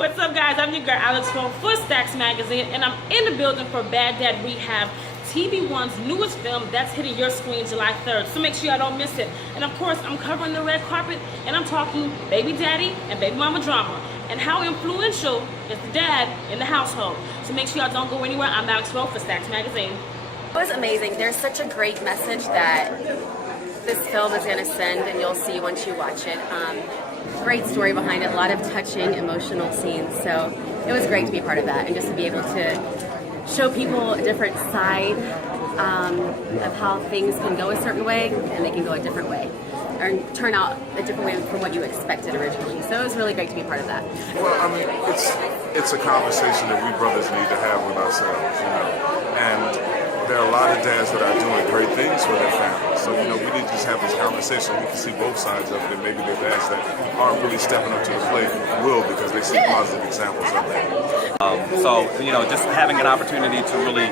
What's up, guys? I'm your girl Alex from Stax Magazine, and I'm in the building for Bad Dad Rehab, TV1's newest film that's hitting your screen July 3rd. So make sure y'all don't miss it. And of course, I'm covering the red carpet, and I'm talking baby daddy and baby mama drama, and how influential is the dad in the household. So make sure y'all don't go anywhere. I'm Alex Rowe for Stax Magazine. It was amazing. There's such a great message that this film is going to send, and you'll see once you watch it. Great story behind it, a lot of touching, emotional scenes. So it was great to be a part of that, and just to be able to show people a different side of how things can go a certain way, and they can go a different way, or turn out a different way from what you expected originally. So it was really great to be a part of that. Well, I mean, it's a conversation that we brothers need to have with ourselves, and there are a lot of dads that are doing great things for their families. So, we need to just have this conversation. We can see both sides of it, and maybe the dads that aren't really stepping up to the plate will, because they see positive examples of that. Just having an opportunity to really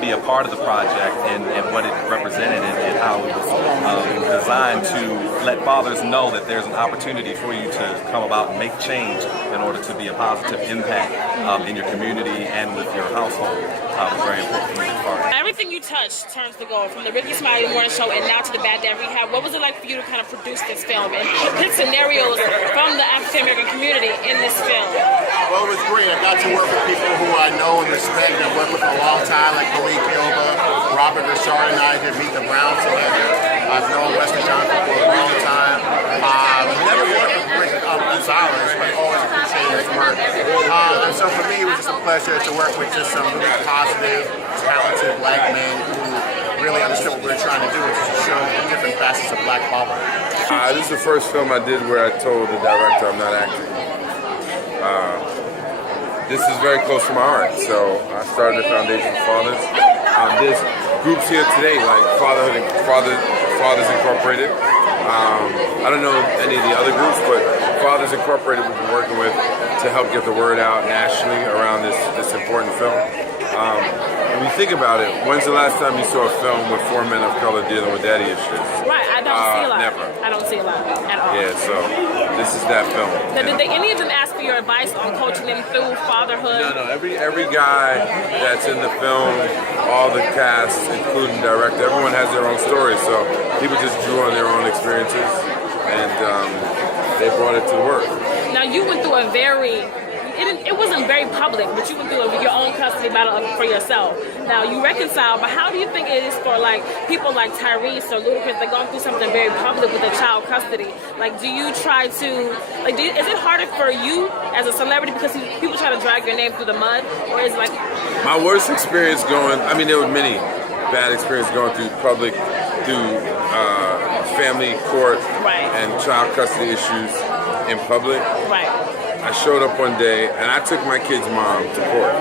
be a part of the project and what it represented and how it was designed to let fathers know that there's an opportunity for you to come about and make change in order to be a positive impact in your community and with your household. Was very important for me as far as Everything you touch turns to gold, from the Ricky Smiley Morning Show and now to the Bad Dad Rehab. What was it like for you to kind of produce this film and pick scenarios from the African American community in this film? Well, it was great. I got to work with people who I know and respect and I've worked with for a long time, like Malik Yoba, Robert Richard, and I did Meet the Browns together. I've known Wesley Johnson for a long time. I've never worked with Rick Gonzalez, but always appreciated his work. And so for me, it was just a pleasure to work with just some really positive, talented black men who really understood what we were trying to do, which is to show different facets of black poverty. This is the first film I did where I told the director I'm not acting. This is very close to my heart, so I started the Foundation for Fathers. There's groups here today like Fathers Incorporated. I don't know any of the other groups, but Fathers Incorporated we've been working with to help get the word out nationally around this important film. When you think about it, when's the last time you saw a film with 4 men of color dealing with daddy issues? Right, I don't see a lot. Never. I don't see a lot at all. Yeah, so this is that film. Now, did any of them ask for your advice on coaching them through fatherhood? No. Every guy that's in the film, all the cast, including director, everyone has their own story. So people just drew on their own experiences, and they brought it to work. Now, you went through it wasn't very public, but you went through your own custody battle for yourself. Now, you reconcile, but how do you think it is for people like Tyrese or Ludacris that going through something very public with their child custody? Do you try to, is it harder for you as a celebrity because people try to drag your name through the mud? Or is it My worst experience there were many bad experiences going through family court and child custody issues in public. Right. I showed up one day and I took my kid's mom to court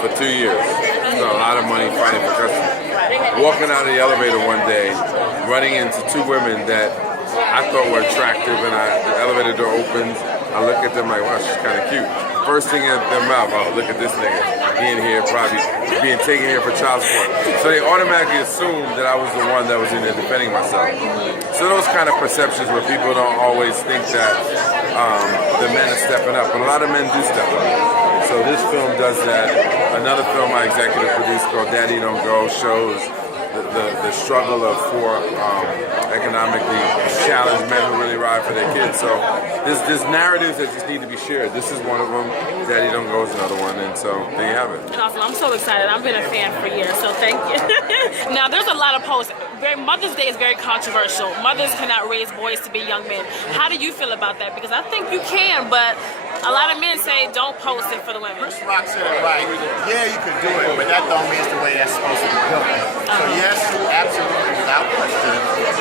for 2 years. Spent a lot of money fighting for custody. Walking out of the elevator one day, running into 2 women that I thought were attractive, and the elevator door opens. I look at them like, wow, she's kind of cute. First thing in their mouth, oh, look at this nigga being here, probably being taken here for child support. So they automatically assumed that I was the one that was in there defending myself. So those kind of perceptions where people don't always think that the men are stepping up, but a lot of men do step up. So this film does that. Another film I executive produced called Daddy Don't Go shows the struggle of 4 economically challenged men who really ride for their kids. So there's narratives that just need to be shared. This is one of them. Daddy Don't Go is another one, and so there you have it. Awesome. I'm so excited. I've been a fan for years, so thank you. Now, there's a lot of posts. Mother's Day is very controversial. Mothers cannot raise boys to be young men. How do you feel about that? Because I think you can, but a lot of men say don't post it for the women. Chris Rock said it right. Yeah, you can do it, but that don't mean it's the way that's supposed to be done. So yes, absolutely, without question,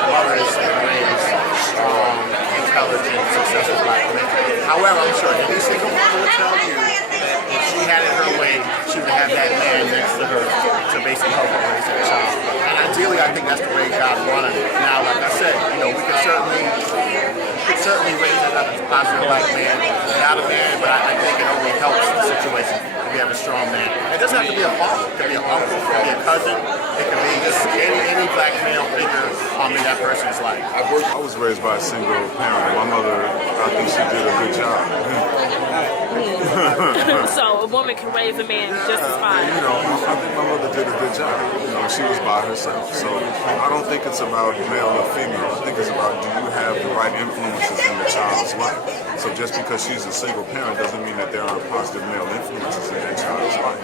mothers can raise strong, intelligent, successful black women. However, I'm sure every single mother will tell you that if she had it her way, she would have that man next to her to basically help her raise that child. And ideally, I think that's the way God wanted it. Now, like I said, we can certainly raise a positive black man without a man, but I think it only helps the situation if you have a strong man. It doesn't have to be a father. It can be an uncle, it can be a cousin, it can be just any black male figure in that person's life. I was raised by a single parent. My mother, I think she did a good job. So a woman can raise a man just as fine. You know, I think my mother did a good job. You know, she was by herself. So I don't think it's about male or female. I think it's about, do you have the right influences in the child's life? So just because she's a single parent doesn't mean that there aren't positive male influences in that child's life.